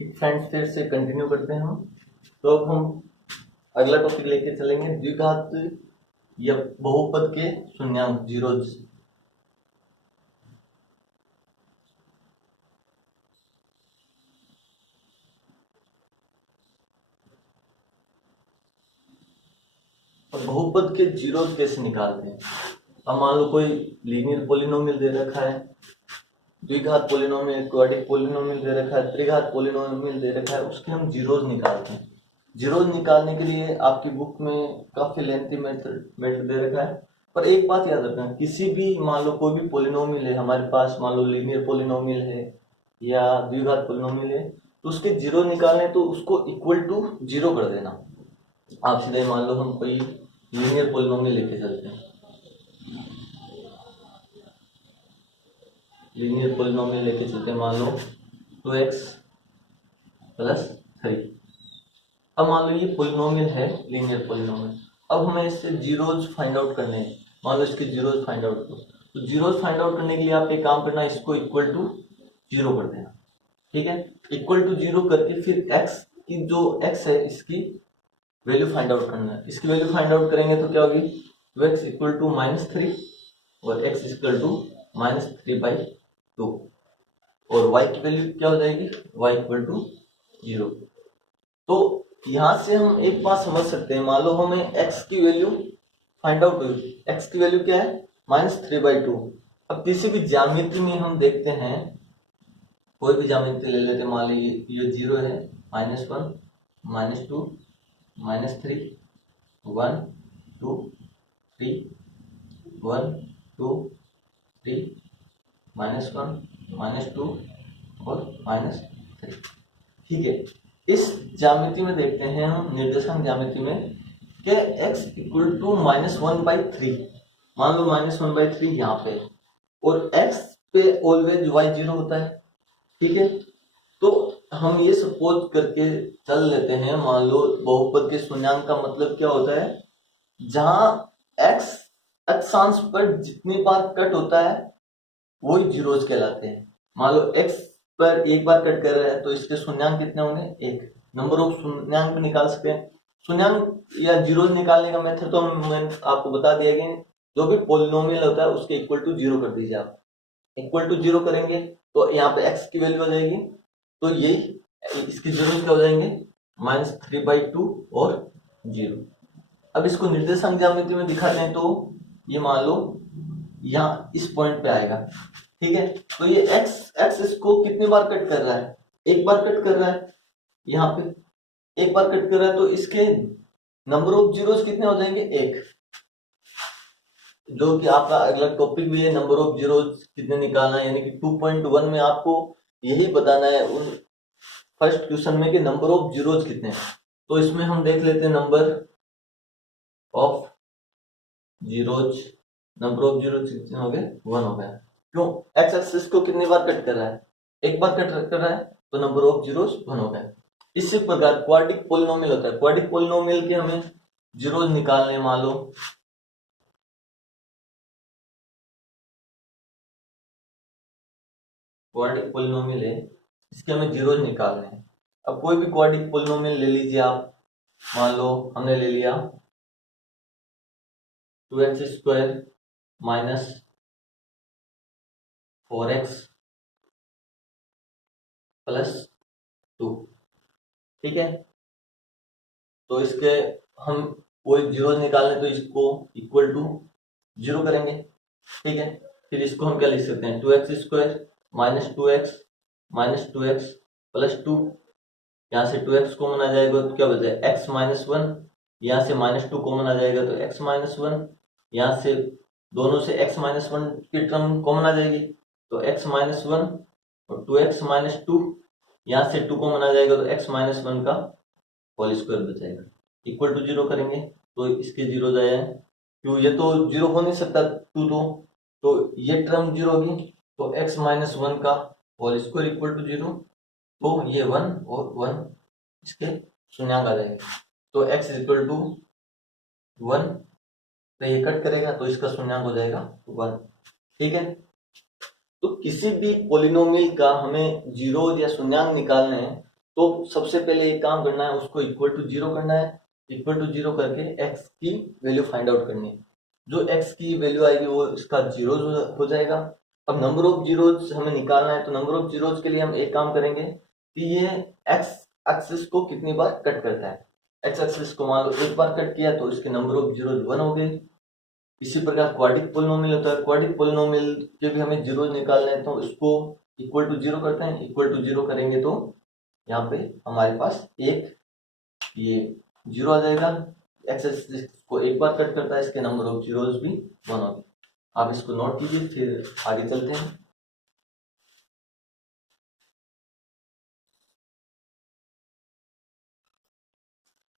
ठीक फ्रेंड्स, फिर से कंटिन्यू करते हैं हम। तो अब हम अगला टॉपिक लेके चलेंगे, द्विघात या बहुपद के शून्यांक जीरोज। और बहुपद के जीरोज कैसे निकालते हैं। अब मान लो कोई लीनियर पोलिनोमियल दे रखा है, द्विघात पोलिनोमियल, क्वाड्रिक पोलिनोमियल दे रखा है, त्रिघात पोलिनोमियल दे रखा है, उसके हम जीरोज निकालते हैं। जीरोज निकालने के लिए आपकी बुक में काफी लेंथी मेथड दे रखा है, पर एक बात याद रखना, किसी भी मान लो कोई भी पोलिनोमियल है हमारे पास, मान लो लीनियर पोलिनोमियल है या द्विघात पोलिनोमियल है, तो उसके जीरो निकालने तो उसको इक्वल टू जीरो कर देना। आप सीधे मान लो हम कोई लीनियर पोलिनोमियल लेके चलते हैं, लीनियर पोलिनोमियल लेके चलते हैं, मान लो 2x प्लस 3। अब मान लो ये पोलिनोमियल है, लीनियर पोलिनोमियल। अब हमें इससे जीरोज फाइंड आउट करने हैं, मान लो इसके जीरोज फाइंड आउट करो। तो जीरोज फाइंड आउट करने के लिए आप एक काम करना, इसको इक्वल टू जीरो कर देना। ठीक है, इक्वल टू जीरो करके फिर x की जो x है इसकी वैल्यू फाइंड आउट करना है। इसकी वैल्यू फाइंड आउट करेंगे तो क्या होगी, 2x इक्वल टू -3 और x इक्वल टू -3/2 और y की वैल्यू क्या हो जाएगी, y इक्वल टू 0। तो यहां से हम एक बात समझ सकते हैं, मान लो हमें x की वैल्यू फाइंड आउट हुई, x की वैल्यू क्या है, -3/2। अब किसी भी ज्यामिति में हम देखते हैं, कोई भी ज्यामिति ले लेते हैं, मान लीजिए ये 0 है, -1 -2 -3 1 2 3 1 2 3 -1 -2 और -3। ठीक है, इस ज्यामिति में देखते हैं हम, निर्देशांक ज्यामिति में, कि x इक्वल टू -1/3। मान लो -1/3 यहाँ पे, और x पे ऑलवेज y 0 होता है। ठीक है, तो हम ये सपोज करके चल लेते हैं, मान लो बहुपद के शून्यांक का मतलब क्या होता है, जहां x अक्षांश पर जितनी बार कट होता है वही जीरोज कहलाते हैं। मान लो x पर एक बार कट कर रहा है तो इसके शून्यांक कितने होंगे, एक। नंबर ऑफ शून्यांक भी निकाल सकते हैं। शून्यांक या जीरोज निकालने का मेथड तो मैंने आपको बता दिया कि जो भी पोलिनोमियल होता है उसके इक्वल टू जीरो कर दीजिए। आप इक्वल टू जीरो करेंगे तो यहाँ पे x की वैल्यू हो जाएगी, तो यही इसके जीरोज क्या हो जाएंगे, -3/2 और 0। अब इसको निर्देशांक ज्यामिति में दिखा दें तो ये मान लो यहाँ इस पॉइंट पे आएगा। ठीक है, तो ये x इसको कितनी बार कट कर रहा है, एक बार कट कर रहा है, यहाँ पे एक बार कट कर रहा है, तो इसके नंबर ऑफ जीरोज कितने हो जाएंगे, एक। जो कि आपका अगला टॉपिक भी है, नंबर ऑफ जीरोज कितने निकालना है, यानी कि 2.1 में आपको यही बताना है उन फर्स्ट क्वेश्चन में कि नंबर ऑफ जीरोज कितने हैं। तो इसमें हम देख लेते हैं number of zeros, number of zeros कितने हो गए, 1 हो गया। क्यों, x एक्सिस को कितनी बार कट कर रहा है, एक बार कट कर रहा है, तो नंबर ऑफ जीरोज 1 हो गया। इसी प्रकार क्वाड्रिक पोलिनोमियल होता है, क्वाड्रिक पोलिनोमियल के हमें जीरोज निकालने, मान लो क्वाड्रिक पोलिनोमियल है, इसके हमें जीरोज निकालने हैं। अब कोई भी क्वाड्रिक पोलिनोमियल ले लीजिए आप, मान लो हमने ले लिया 2x² माइनस 4x प्लस 2। ठीक है, तो इसके हम कोई जीरो निकालने तो इसको इक्वल टू 0 करेंगे। ठीक है, फिर इसको हम क्या लिख सकते हैं, 2x² माइनस 2x प्लस 2। यहाँ से 2x कॉमन आ जाएगा तो क्या बचेगा, x -1। यहाँ से -2 कॉमन आ जाएगा तो x -1। यहाँ से दोनों से x -1 की टर्म कॉमन आ जाएगी तो x -1 और 2x -2। यहाँ से 2 कॉमन आ जाएगा तो x -1 का होल स्क्वायर बचेगा। इक्वल टू 0 करेंगे तो इसके 0 जाए, क्यों, ये तो 0 हो नहीं सकता 2, तो ये टर्म 0 होगी, तो x -1 का होल स्क्वायर इक्वल टू 0, तो ये 1 और 1 इसके शून्यांक आ जाएंगे। तो x इक्वल टू 1, तो ये कट करेगा तो इसका शून्यांक हो जाएगा 1। ठीक है, तो किसी भी पोलिनोमियल का हमें जीरो या शून्यांक निकालने हैं तो सबसे पहले एक काम करना है, उसको इक्वल टू 0 करना है। इक्वल टू 0 करके x की वैल्यू फाइंड आउट करनी है। जो x की वैल्यू आएगी वो इसका जीरोज हो जाएगा। अब नंबर ऑफ जीरोज हमें निकालना है, तो नंबर ऑफ जीरोज के लिए हम एक काम करेंगे कि ये x एक्सिस को कितनी बार कट करता है। x एक्सिस को मान लो एक बार कट किया तो इसके नंबर ऑफ जीरोज 1 हो गए। इसी प्रकार क्वाड्रिक पोलिनोमियल होता है, क्वाड्रिक पोलिनोमियल के भी हमें जीरोज निकालना है, तो इसको इक्वल टू 0 करते हैं। इक्वल टू 0 करेंगे तो यहाँ पे हमारे पास एक ये 0 आ जाएगा। एक्स एक्सिस को एक बार कट करता है, इसके नंबर ऑफ जीरोज भी 1 होंगे। आप इसको नोट कीजिए, फिर आगे चलते हैं।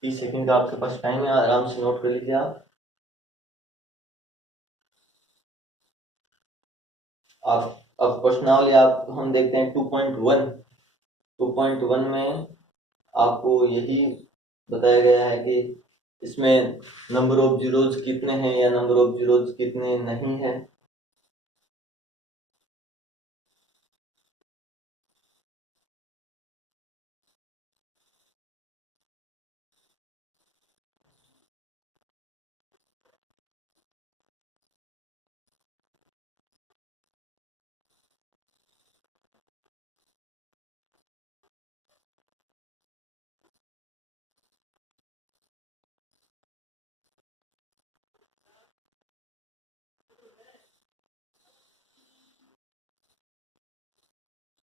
30 सेकंड का आपके पास टाइम है, आराम से नोट कर लीजिए आप। अब क्वेश्चनावली आप हम देखते हैं 2.1। 2.1 में आपको यही बताया गया है कि इसमें नंबर ऑफ जीरोज कितने हैं या नंबर ऑफ जीरोज कितने नहीं है।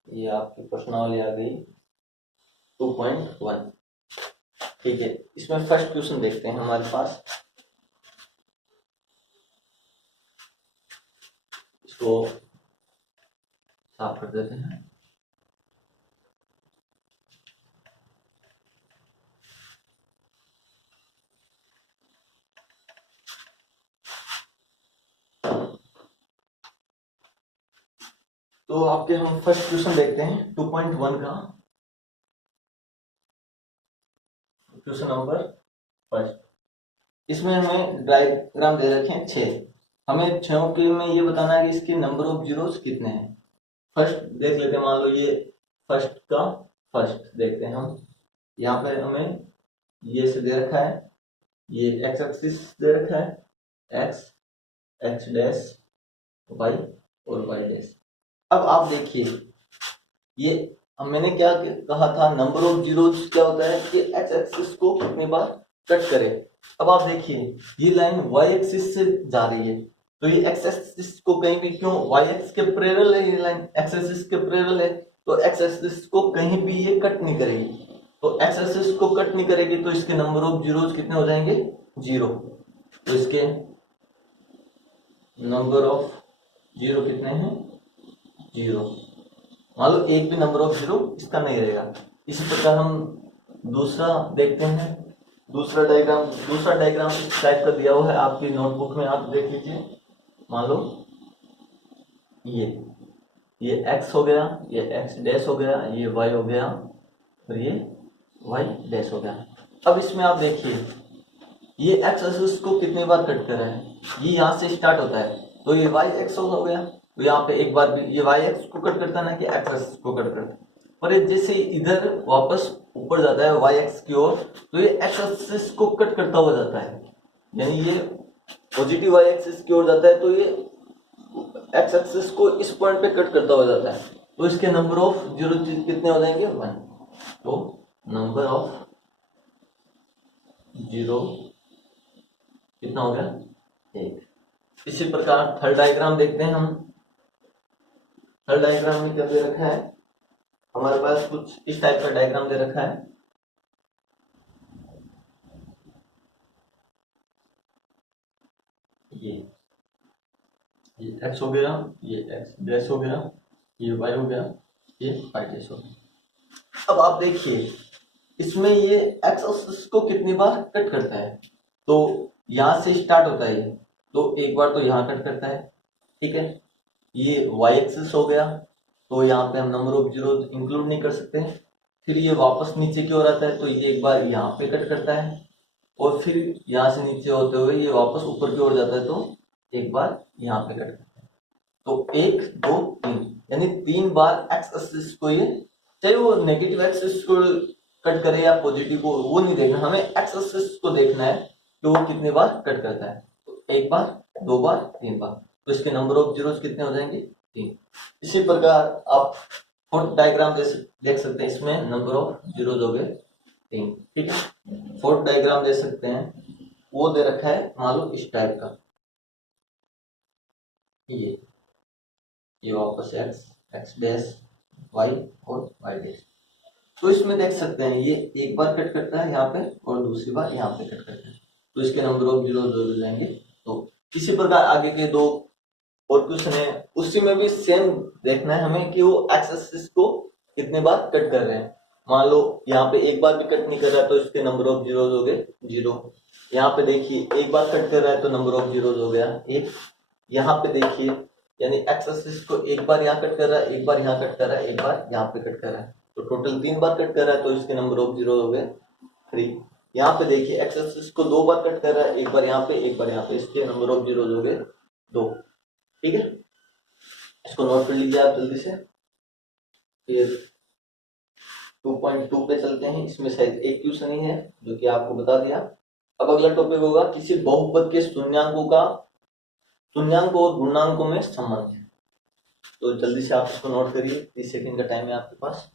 ये आपकी प्रश्नावली आ गई 2.1। ठीक है, इसमें फर्स्ट क्वेश्चन देखते हैं हमारे पास। इसको साफ कर देते हैं। तो आपके हम फर्स्ट क्वेश्चन देखते हैं 2.1 का। Question number first. इसमें हमें डायग्राम दे रखे हैं 6। हमें 6 के में ये बताना है कि इसके नंबर ऑफ जीरोस कितने हैं। फर्स्ट देख लेते हैं, मान लो ये फर्स्ट का फर्स्ट देखते हैं हम। यहाँ पे हमें ये से दे रखा है, ये एक्स एक्सिस दे रखा है, एक्स एक्स डैश वाई और वाई डैश। अब आप देखिए, ये मैंने क्या कहा था, नंबर ऑफ जीरोज क्या होता है कि एक्स एक्सिस को कितनी बार कट करे। अब आप देखिए ये लाइन वाई एक्सिस से जा रही है, तो ये एक्स एक्सिस को कहीं भी, क्यों, वाई एक्स के पैरेलल है, ये लाइन एक्स एक्सिस के पैरेलल है, तो एक्स एक्सिस को कहीं भी ये कट नहीं करेगी। तो एक्स एक्सिस को कट नहीं करेगी तो इसके नंबर ऑफ जीरोज कितने हो जाएंगे, 0। तो इसके नंबर ऑफ जीरो कितने हैं, 0। मान लो एक भी नंबर ऑफ जीरो इसका नहीं रहेगा। इसी प्रकार हम दूसरा देखते हैं। दूसरा डायग्राम इस टाइप का दिया हुआ है आपकी नोटबुक में, आप देख लीजिए। मान लो ये x हो गया, ये x डैश हो गया, ये y हो गया और ये y डैश हो गया। अब इसमें आप देखिए ये x एक्सिस को कितनी बार कट कर रहा है, ये यहाँ से स्टार्ट होता है, तो ये y x हो गया, तो यहाँ पे एक बार भी ये y x को कट करता है ना कि x एक्सिस को कट करता है। और ये जैसे इधर वापस ऊपर जाता है y x की ओर, तो ये x एक्सिस को कट करता हुआ जाता है, यानी ये पॉजिटिव y एक्सिस की ओर जाता है, तो ये x एक्सिस को इस पॉइंट पे कट करता हुआ जाता है। तो इसके नंबर ऑफ जीरो कितने हो जाएंगे, 1। तो नंबर ऑफ जीरो कितना हो गया, 1। इसी प्रकार थर्ड डायग्राम देखते हैं हम। थर्ड डायग्राम में क्या दे रखा है हमारे पास, कुछ इस टाइप का डायग्राम दे रखा है। ये x हो गया, ये x डैश हो गया, ये y हो गया, ये y डैश हो गया। अब आप देखिए इसमें ये x एक्सिस को कितनी बार कट करता है, तो यहां से स्टार्ट होता है, तो एक बार तो यहाँ कट करता है, ठीक है। ये y एक्सिस हो गया, तो यहाँ पे हम नंबर ऑफ जीरो इंक्लूड नहीं कर सकते। फिर ये वापस नीचे की ओर आता है, तो ये एक बार यहाँ पे कट करता है, और फिर यहाँ से नीचे होते हुए ये वापस ऊपर की ओर जाता है, तो एक बार यहाँ पे कट करता है। तो 1 2 3 यानी 3 बार एक्स एक्सिस को ये चाहे वो नेगेटिव एक्सिस को कट करे या पॉजिटिव को, वो नहीं देखना, हमें एक्स एक्सिस को देखना है कि वो कितने बार कट करता है। तो एक बार, दो बार, तीन बार, तो इसके नंबर ऑफ जीरोस कितने हो जाएंगे? 3। इसी प्रकार आप फोर्थ डायग्राम देख सकते हैं, इसमें नंबर ऑफ जीरोस हो गए 3। ठीक है, फोर्थ डायग्राम दे सकते हैं, वो दे रखा है मान लो इस टाइप का, ये वापस एक्स डैश वाई और वाई डैश। तो इसमें देख सकते हैं ये एक बार कट करता है यहाँ पे और दूसरी बार यहाँ पे कट करता है, तो इसके नंबर ऑफ जीरो हो जाएंगे। तो इसी प्रकार आगे के दो और क्वेश्चन है, उसी में भी सेम देखना है हमें कि वो एक्स एक्सिस को कितने बार कट कर रहे हैं। मान लो यहाँ पे एक बार भी कट नहीं कर रहा तो इसके नंबर ऑफ जीरो हो गए 0। यहाँ पे देखिए एक बार कट कर रहा है तो नंबर ऑफ जीरो हो गया 1। यहाँ पे देखिए यानी एक्स एक्सिस को एक बार यहाँ कट कर रहा है, एक बार यहाँ कट कर रहा है, एक बार यहाँ पे कट कर रहा है, तो टोटल 3 बार कट कर रहा है, तो इसके नंबर ऑफ जीरो हो गए 3। यहाँ पे देखिए एक्स एक्सिस को 2 बार कट कर रहा है, एक बार यहाँ पे, एक बार यहाँ पे, इसके नंबर ऑफ जीरो हो गए 2। ठीक है, इसको नोट कर लीजिए आप जल्दी से। फिर 2.2 पे चलते हैं, इसमें शायद एक क्वेश्चन ही है जो कि आपको बता दिया। अब अगला टॉपिक होगा किसी बहुपद के शून्याङ्कों और गुणांकों में संबंध। तो जल्दी से आप इसको नोट करिए, 30 सेकंड का टाइम है आपके पास।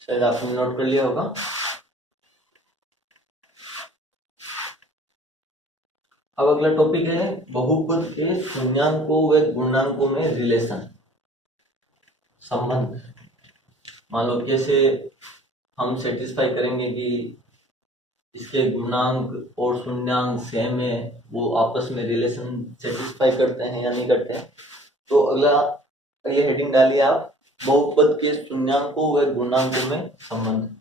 शायद आपने नोट कर लिया होगा। अब अगला टॉपिक है बहुपद के शून्याङ्कों व गुणांकों में रिलेशन, संबंध। मान लो कैसे हम सेटिस्फाई करेंगे कि इसके गुणांक और शून्याङ्क सेम है, वो आपस में रिलेशन सेटिस्फाई करते हैं या नहीं करते हैं। तो अगला ये हेडिंग डालिए आप, बहुपद के शून्याङ्कों व गुणांकों में संबंध।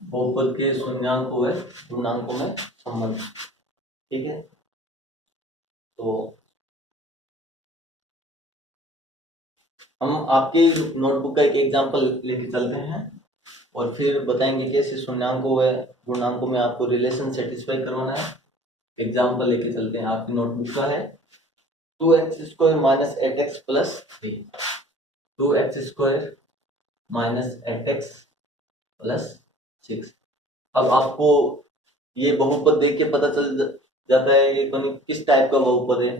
बहुपद के शून्याङ्कों व गुणांकों में संबंध। ठीक है, तो हम आपके नोटबुक का एक एग्जांपल लेके चलते हैं और फिर बताएंगे कैसे शून्याङ्कों व गुणांकों में आपको रिलेशन सेटिस्फाई करवाना है। एग्जांपल लेके चलते हैं, आपकी नोटबुक का है 2x² minus 8x plus 3। 2x² minus 8x plus 6। अब आपको ये बहुपद देख के पता चल जाता है ये किस टाइप का बहुपद है।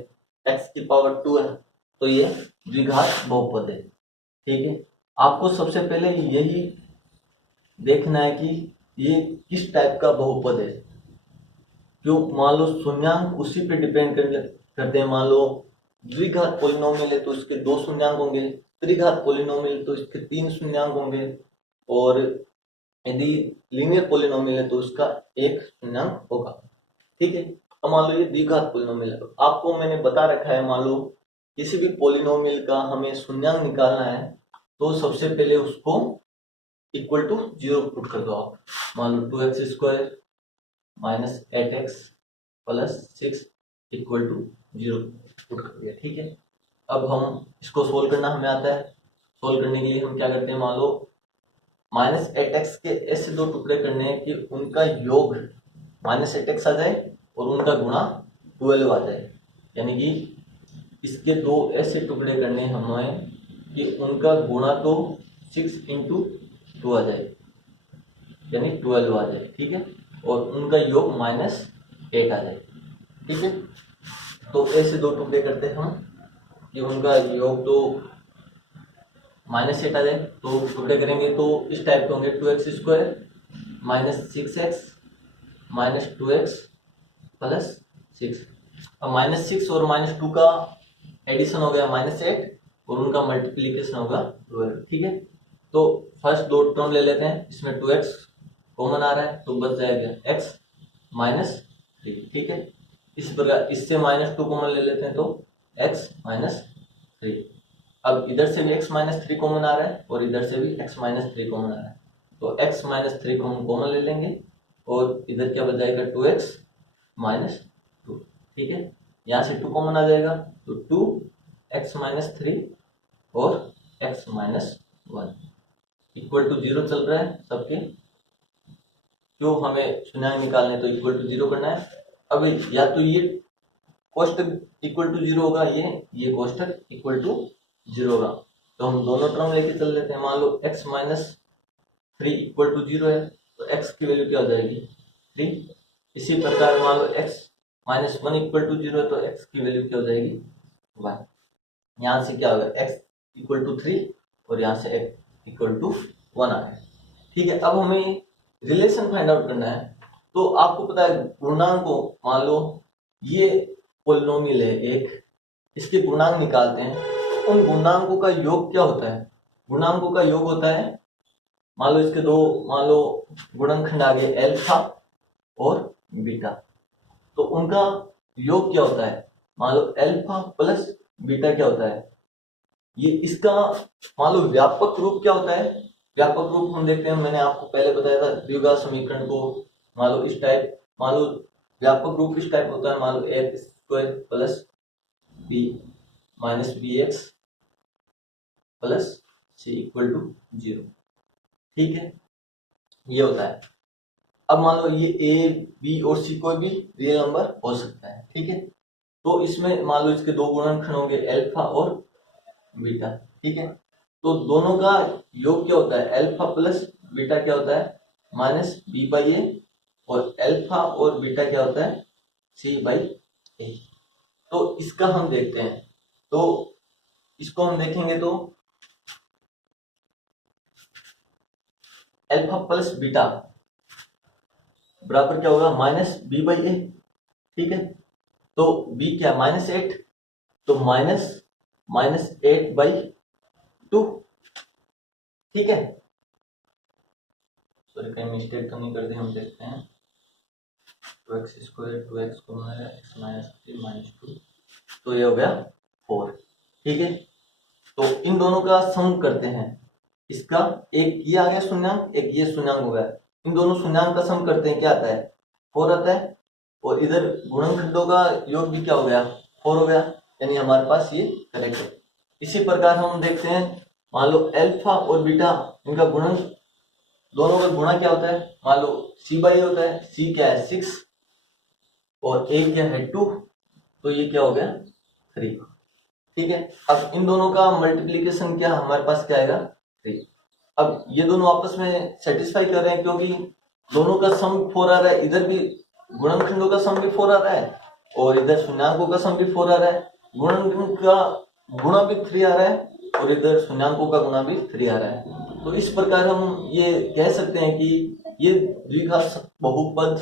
x की पावर 2 है तो ये द्विघात बहुपद है। ठीक है, आपको सबसे पहले यही देखना है कि ये किस टाइप का बहुपद है। क्यों, मान लो शून्याङ्क उसी पे डिपेंड करते हैं। मान लो द्विघात पॉलिनोमियल है तो इसके 2 शून्याङ्क होंगे, त्रिघात पॉलिनोमियल तो इसके 3 शून्याङ्क होंगे, और यदि लीनियर पॉलिनोमियल है तो उसका 1 शून्याङ्क होगा। ठीक है, अब मान लो ये द्विघात पॉलिनोमियल है, आपको मैंने बता रखा है मान लो किसी भी पॉलिनोमियल का हमें शून्याङ्क निकालना है तो सबसे पहले उसको इक्वल टू 0 पुट कर दो आप। मान लो 2x² minus 8x plus 6 equal to 0 put कर दिया। ठीक है, अब हम इसको सोल्व करना हमें आता है। सोल्व करने के लिए हम क्या करते हैं, मान लो माइनस 8x के ऐसे 2 टुकड़े करने हैं कि उनका योग माइनस 8x आ जाए और उनका गुणा 12 आ जाए। यानी कि इसके 2 ऐसे टुकड़े करने हमें कि उनका गुणा तो 6 इंटू 2 आ जाए, यानी 12 आ जाए, ठीक है, और उनका योग -8 आ जाए, ठीक है। तो ऐसे दो टुकड़े करते हैं हम कि उनका योग तो -8 आ जाए, तो टुकड़े करेंगे तो इस टाइप के होंगे, 2x² -6x -2x + 6। अब -6 और -2 का एडिशन हो गया -8 और उनका मल्टीप्लीकेशन होगा 12, ठीक है। तो फर्स्ट दो टर्म ले लेते हैं, इसमें 2x कॉमन आ रहा है तो बच जाएगा x -3, ठीक है। इस प्रकार इससे -2 कॉमन ले लेते हैं तो x -3। अब इधर से भी x -3 कॉमन आ रहा है और इधर से भी x -3 कॉमन आ रहा है, तो x -3 को हम कॉमन ले लेंगे और इधर क्या बच जाएगा 2x -2, ठीक है। यहाँ से 2 कॉमन आ जाएगा तो 2x -3 और x -1 इक्वल टू 0 चल रहा है सबके, क्यों हमें शून्यांक निकालने तो इक्वल टू 0 करना है। अब या तो ये कोष्टक इक्वल टू 0 होगा, ये कोष्टक इक्वल टू 0 होगा, तो हम दोनों टर्म लेके चल लेते हैं। मान लो x -3 इक्वल टू 0 है तो x की वैल्यू क्या हो जाएगी 3। इसी प्रकार मान लो x -1 इक्वल टू 0 है तो x की वैल्यू क्या हो जाएगी 1। यहाँ से क्या होगा x इक्वल टू 3 और यहाँ से x इक्वल टू 1 आ गया, ठीक है। अब हमें रिलेशन फाइंड आउट करना है, तो आपको पता है गुणांक को, मान लो ये पोलिनोमियल है एक, इसके गुणांक निकालते हैं, उन गुणांकों का योग क्या होता है, गुणांकों का योग होता है, मान लो इसके दो, मान लो गुणनखंड आ गए अल्फा और बीटा, तो उनका योग क्या होता है, मान लो अल्फा प्लस बीटा क्या होता है, ये इसका मान लो व्यापक रूप क्या होता है। व्यापक रूप हम देखते हैं, मैंने आपको पहले बताया था द्विघात समीकरण को, मान लो इस टाइप, मान लो व्यापक रूप इस टाइप होता है, मान लो x² plus b minus bx plus c equal to 0, ठीक है, ये होता है। अब मान लो ये a b और c कोई भी रियल नंबर हो सकता है, ठीक है। तो इसमें मान लो इसके दो गुणनखंड होंगे अल्फा और बीटा, ठीक है। तो दोनों का योग क्या होता है, अल्फा प्लस बीटा क्या होता है -b/a और अल्फा और बीटा क्या होता है c/a। तो इसका हम देखते हैं, तो इसको हम देखेंगे तो अल्फा प्लस बीटा बराबर क्या होगा -b/a, ठीक है। तो b क्या -8, तो -8/2, ठीक है। सॉरी कहीं मिस्टेक तो नहीं कर दी, हम देखते हैं 2x², 2x को x -3 -2, तो ये हो गया 4, ठीक है। तो इन दोनों का सम करते हैं, इसका एक ये आ गया शून्यांक, एक ये शून्यांक हो गया, इन दोनों शून्यांक का सम करते हैं, क्या आता है 4 आता है, और इधर गुणनखंडों का योग भी क्या हो गया 4 हो गया, यानी हमारे पास ये करेक्ट है। इसी प्रकार हम देखते हैं, मान लो अल्फा और बीटा, इनका गुणन, दोनों का गुणा क्या होता है, मान लो c/a होता है, c क्या है 6 और a क्या है 2, तो ये क्या हो गया 3, ठीक है। अब इन दोनों का मल्टीप्लीकेशन क्या हमारे पास क्या आएगा 3। अब ये दोनों आपस में सेटिस्फाई कर रहे हैं, क्योंकि दोनों का सम 4 आ रहा है, इधर भी गुणनखंडों का सम भी 4 आ रहा है और इधर शून्यांकों का सम भी 4 आ रहा है, गुणनखंड का गुणा भी 3 आ रहा है और इधर शून्यांकों का गुणा भी 3 आ रहा है। तो इस प्रकार हम ये कह सकते हैं कि ये द्विघात बहुपद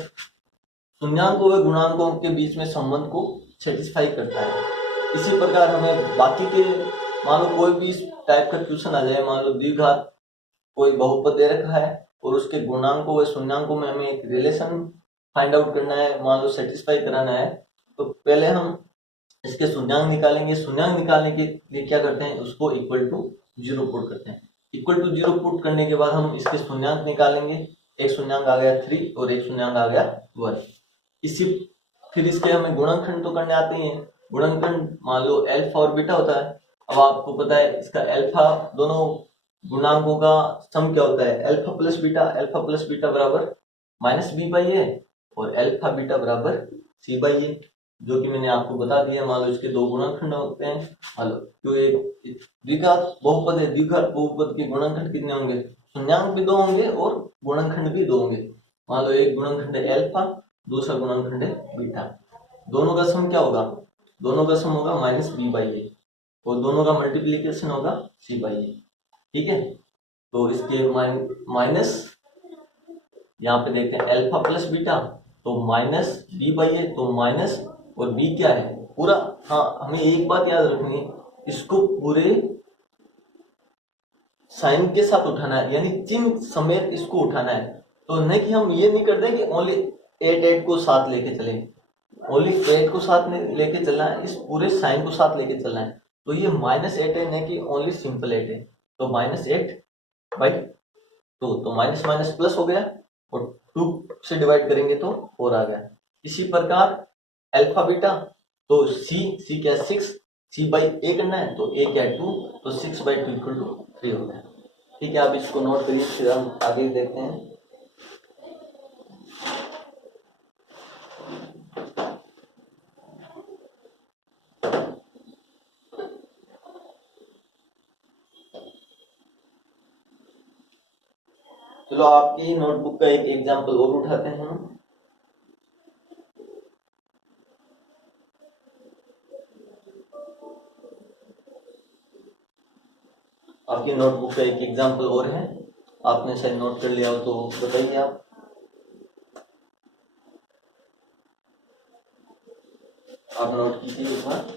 शून्यांकों व गुणांकों के बीच में संबंध को सेटिस्फाई करता है। इसी प्रकार हमें बाकी के, मान लो कोई भी इस टाइप का क्वेश्चन आ जाए, मान लो द्विघात कोई बहुपद दे रखा है और उसके गुणांकों व शून्यांकों में हमें एक रिलेशन फाइंड आउट करना है, मान लो सेटिस्फाई कराना है, तो पहले हम इसके शून्यांक निकालेंगे। शून्यांक निकालने के लिए क्या करते हैं, उसको इक्वल टू 0 पुट करते हैं। इक्वल टू 0 पुट करने के बाद हम इसके शून्यांक निकालेंगे, एक शून्यांक आ गया 3 और एक शून्यांक आ गया 1। इसी फिर इसके हमें गुणनखंड तो करने आते ही हैं, गुणनखंड मान लो अल्फा और बीटा होता है। अब आपको पता है इसका अल्फा, दोनों गुणांकों का सम क्या होता है, अल्फा प्लस बीटा बराबर -b/a और अल्फा बीटा बराबर c/a, जो कि मैंने आपको बता दिया। मान लो इसके दो गुणनखंड होते हैं, मान लो क्यों एक द्विघात बहुपद है, द्विघात बहुपद के गुणनखंड कितने होंगे शून्यांक भी दो होंगे और गुणनखंड भी दो होंगे। मान लो एक गुणनखंड है अल्फा, दूसरा गुणनखंड है बीटा। दोनों का सम क्या होगा? दोनों का सम होगा माइनस बी बाई ए, और दोनों का मल्टीप्लीकेशन होगा सी बाई ए। ठीक है, तो इसके माइनस यहाँ पे देखते हैं अल्फा प्लस बीटा, तो माइनस बी बाई ए, तो माइनस और बी क्या है पूरा। हाँ, हमें एक बात याद रखनी है, इसको पूरे साइन के साथ उठाना है, यानी चिन्ह समेत इसको उठाना है। तो नहीं कि हम ये नहीं करते कि ओनली 8 को साथ लेके चलें, ओनली 8 को साथ लेके चलना है, इस पूरे साइन को साथ लेके चलना है। तो ये -8 है, नहीं कि ओनली सिंपल 8 है। तो -8/2, तो माइनस माइनस प्लस हो गया, और 2 से डिवाइड करेंगे तो 4 आ गया। इसी प्रकार अल्फा बीटा, तो सी क्या 6, सी बाई ए करना है, तो ए क्या है 2, तो 6/2 इक्वल टू 3 हो गया। ठीक है, आप इसको नोट करिए, फिर हम आगे देखते हैं। चलो आपकी नोटबुक का एक एग्जाम्पल और उठाते हैं हम। आपकी नोटबुक का एक एग्जाम्पल और है, आपने शायद नोट कर लिया हो तो बताइए आप नोट कीजिए एक बार।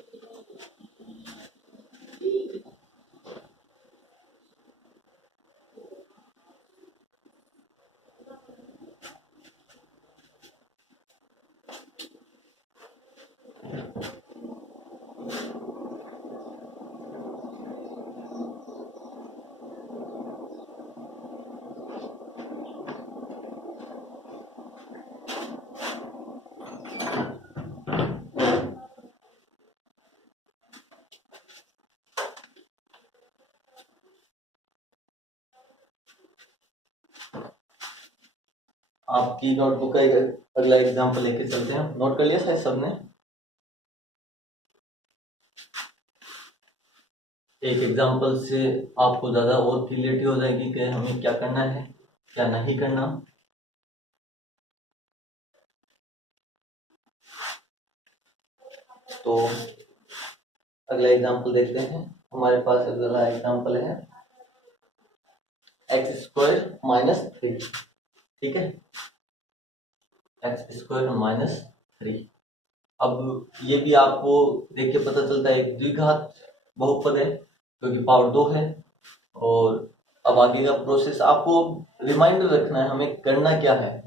आपकी नोटबुक का एक अगला एग्जाम्पल लेके चलते हैं। नोट कर लिया शायद सबने? एक एग्जाम्पल से आपको ज्यादा और क्लियरिटी हो जाएगी कि हमें क्या करना है, क्या नहीं करना। तो अगला एग्जाम्पल देखते हैं। हमारे पास अगला एग्जाम्पल है x² - 3। ठीक है, x² - 3। अब ये भी आपको देख के पता चलता है एक द्विघात बहुपद है, क्योंकि पावर 2 है। और अब आगे का प्रोसेस आपको रिमाइंडर रखना है, हमें करना क्या है।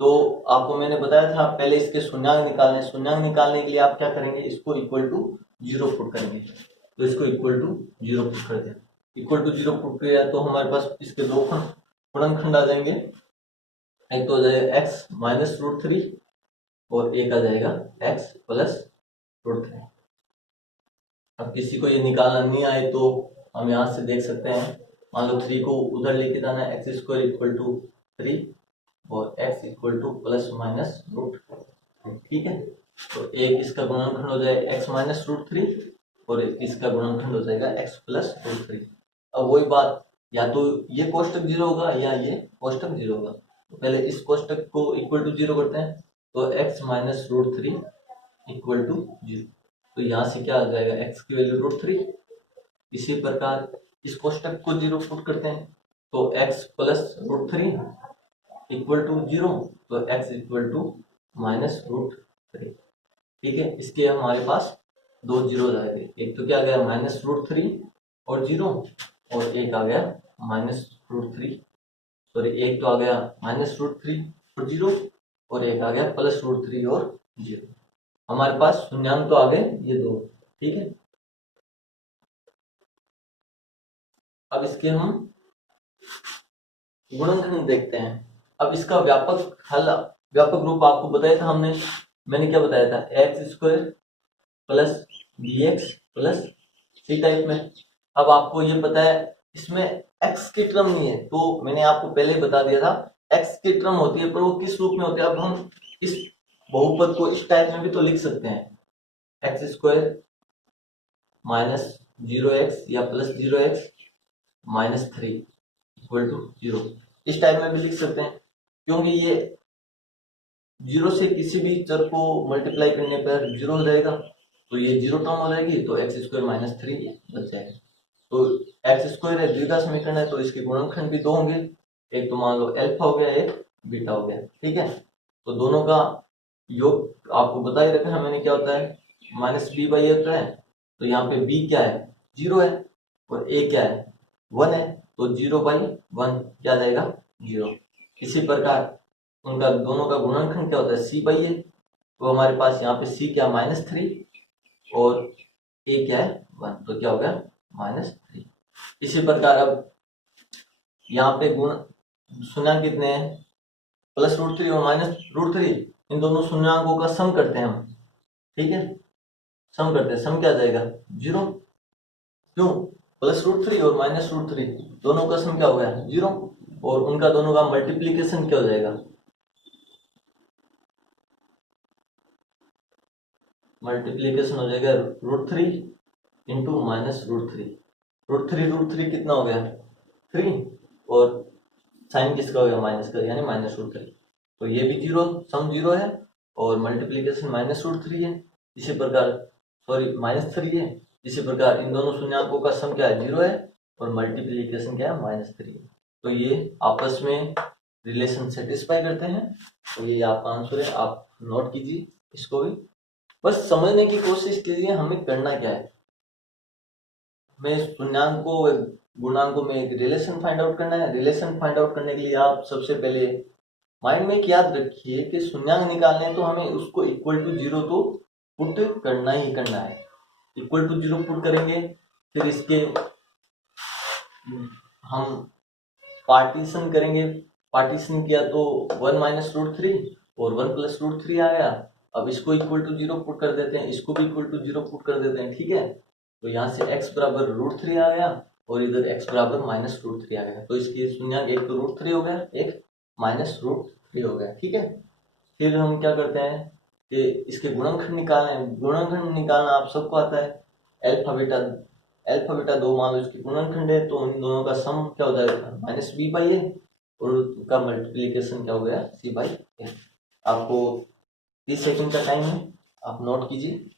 तो आपको मैंने बताया था पहले इसके शून्यांक निकालने। शून्यांक निकालने के लिए आप क्या करेंगे, इसको इक्वल टू 0 पुट करेंगे। तो इसको इक्वल टू 0 पुट कर दिया, इक्वल टू 0 पुट किया तो हमारे पास इसके दो गुणनखंड आ जाएंगे। एक तो हो जाएगा x - √3 और एक आ जाएगा x + √3। अब किसी को ये निकालना नहीं आए तो हम यहाँ से देख सकते हैं। मान लो 3 को उधर लेके जाना है, x² = 3 और x = ±√3। ठीक है, तो एक इसका गुणनखंड हो जाएगा x - √3 और इसका गुणनखंड हो जाएगा x + √3। अब वही बात, या तो ये कोष्टक 0 होगा या ये कोष्टक 0 होगा। तो पहले इस कोष्टक को इक्वल टू 0 करते हैं, तो x - √3 = 0। तो यहाँ से क्या आ जाएगा, x की वैल्यू √3। इसी प्रकार इस कोष्टक को 0 पुट करते हैं, तो x + √3 = 0, तो x = -√3। ठीक है, इसके हमारे पास दो जीरो आएंगे। एक तो क्या आ गया -√3 और 0, और एक आ गया -√3, सॉरी एक तो आ गया -√3 और 0, और एक आ गया +√3 और 0। हमारे पास शून्यांक तो आ गए ये दो। ठीक है, अब इसके हम गुणनखंड देखते हैं। अब इसका व्यापक हल, व्यापक रूप आपको बताया था हमने। मैंने क्या बताया था, x² + bx + c टाइप में। अब आपको ये पता है इसमें x की टर्म नहीं है, तो मैंने आपको पहले ही बता दिया था x की टर्म होती है, पर वो किस रूप में होती है। अब हम इस बहुपद को इस टाइप में भी तो लिख सकते हैं, x² - 0x या +0x - 3। इक्वल टू 0 इस टाइप में भी लिख सकते हैं, क्योंकि ये 0 से किसी भी चर को मल्टीप्लाई करने पर 0 हो जाएगा, तो ये 0 टर्म हो जाएगी, तो एक्स स्क्वायर माइनस 3 बच जाएगा। तो एक्स स्क्वायर है, द्विघात समीकरण है, तो इसके गुणनखंड भी 2 होंगे, एक तो मान लो अल्फा हो गया, एक बीटा हो गया, ठीक है। तो दोनों का योग आपको बता ही रखा है मैंने क्या होता है, माइनस बी बाई ए होता है। तो यहाँ पे बी क्या है, 0 है, और ए क्या है, 1 है, तो 0 बाई 1 क्या जाएगा, 0। इसी प्रकार उनका दोनों का गुणनखंड क्या होता है, सी बाई ए, तो हमारे पास यहाँ पे सी क्या -3 और ए क्या है 1, तो क्या हो गया -3। इसी प्रकार अब यहाँ पे गुण शून्याङ्क कितने हैं, +√3 और -√3, इन दोनों शून्याङ्कों का सम करते हैं हम, ठीक है, सम करते हैं, सम क्या जाएगा 0, क्यों, +√3 और -√3 दोनों का सम क्या हो गया 0, और उनका दोनों का मल्टीप्लीकेशन क्या हो जाएगा, मल्टीप्लीकेशन हो जाएगा √3 इंटू -√3, √3 कितना हो गया 3, और साइन किसका हो गया माइनस का, यानी -√3, तो ये भी 0, सम 0 है, और मल्टीप्लीकेशन -√3 है, इसी प्रकार सॉरी -3 है। इसी प्रकार इन दोनों शून्याङ्कों का सम क्या है 0 है, और मल्टीप्लीकेशन क्या है -3 है, तो ये आपस में रिलेशन सेटिस्फाई करते हैं। तो ये आपका आंसर है, आप नोट कीजिए इसको भी, बस समझने की कोशिश कीजिए हमें करना क्या है, हमें शून्याङ्कों गुणांकों में एक रिलेशन फाइंड आउट करना है। रिलेशन फाइंड आउट करने के लिए आप सबसे पहले माइंड में एक याद रखिए कि शून्याङ्क निकालने हैं तो हमें उसको इक्वल टू 0 तो पुट करना ही करना है, इक्वल टू 0 पुट करेंगे, फिर इसके हम पार्टीशन करेंगे, पार्टीशन किया तो 1 -√3 और 1 +√3 आया। अब इसको इक्वल टू 0 पुट कर देते हैं, इसको भी इक्वल टू 0 पुट कर देते हैं, ठीक है। तो यहाँ से x बराबर √3 आ गया, और इधर x बराबर -√3 आ गया, तो इसकी शून्याङ्क एक तो √3 हो गया, एक -√3 हो गया, ठीक है। फिर हम क्या करते हैं कि इसके गुणनखंड निकालने हैं। गुणनखंड निकालना आप सबको आता है, अल्फा बीटा 2 मान लो इसकी गुणनखंड है, तो इन दोनों का सम क्या हो जाएगा -b बाई ए, और उसका मल्टीप्लीकेशन क्या हो गया c बाई ए। आपको 30 सेकंड का टाइम है, आप नोट कीजिए,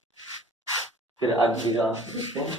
फिर आगे का देखते हैं।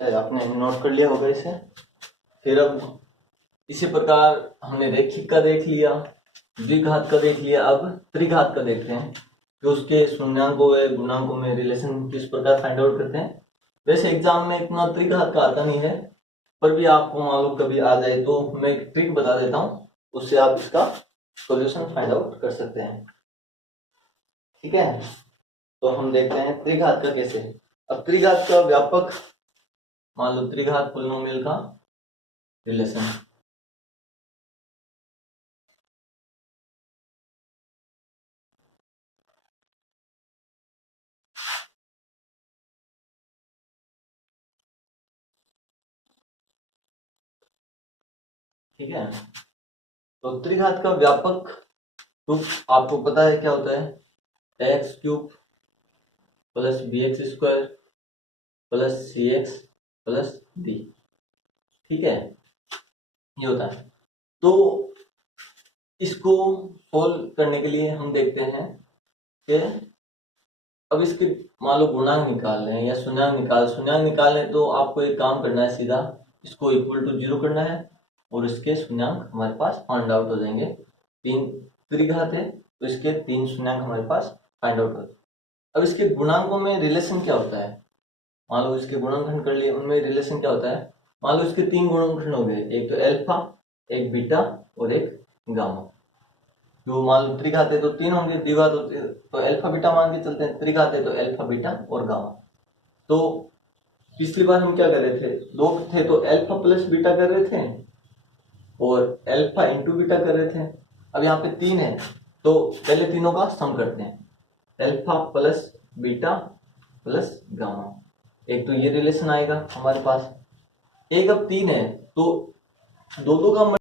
आपने नोट कर लिया होगा इसे। फिर अब इसी प्रकार हमने रैखिक का देख लिया, द्विघात का देख लिया, अब त्रिघात का देखते हैं कि उसके शून्याङ्कों व गुणांकों में रिलेशन किस प्रकार फाइंड आउट करते हैं। वैसे एग्जाम में इतना त्रिघात का आता नहीं है, पर भी आपको मान लो कभी आ जाए तो मैं एक ट्रिक बता देता हूँ, उससे आप इसका सॉल्यूशन फाइंड आउट कर सकते हैं। ठीक है, तो हम देखते हैं त्रिघात का कैसे। अब त्रिघात का व्यापक, मान लो त्रिघात पोलिनोमियल का रिलेशन। ठीक है, तो त्रिघात का व्यापक रूप आपको पता है क्या होता है, x cube plus b x square plus c x plus d. ठीक है, ये होता है। तो इसको सोल्व करने के लिए हम देखते हैं कि अब इसके मान लो गुणांक निकाल लें या शून्यंक निकाल लें, तो आपको एक काम करना है, सीधा इसको इक्वल टू 0 करना है और इसके शून्यंक हमारे पास फाइंड आउट हो जाएंगे। 3 त्रिघात है तो इसके 3 शून्यंक हमारे पास फाइंड आउट हो जाएंगे। अब इसके गुणांकों में रिलेशन क्या होता है, मान लो इसके गुणनखंड कर लिए, उनमें रिलेशन क्या होता है। मान लो इसके 3 गुणनखंड हो गए, एक तो एल्फा, एक बीटा और एक गामा। जो मान लो त्रिघात है तो 3 होंगे, द्विघात होते तो अल्फा बीटा मान के चलते हैं, त्रिघात है तो अल्फा बीटा और गामा। तो पिछली बार हम क्या कर रहे थे, 2 थे तो अल्फा प्लस बीटा कर रहे थे और अल्फा इंटू बीटा कर रहे थे। अब यहाँ पे 3 है तो पहले तीनों का सम करते हैं, alpha plus beta plus gamma. एक तो ये रिलेशन आएगा हमारे पास। एक अब 3 है तो दो का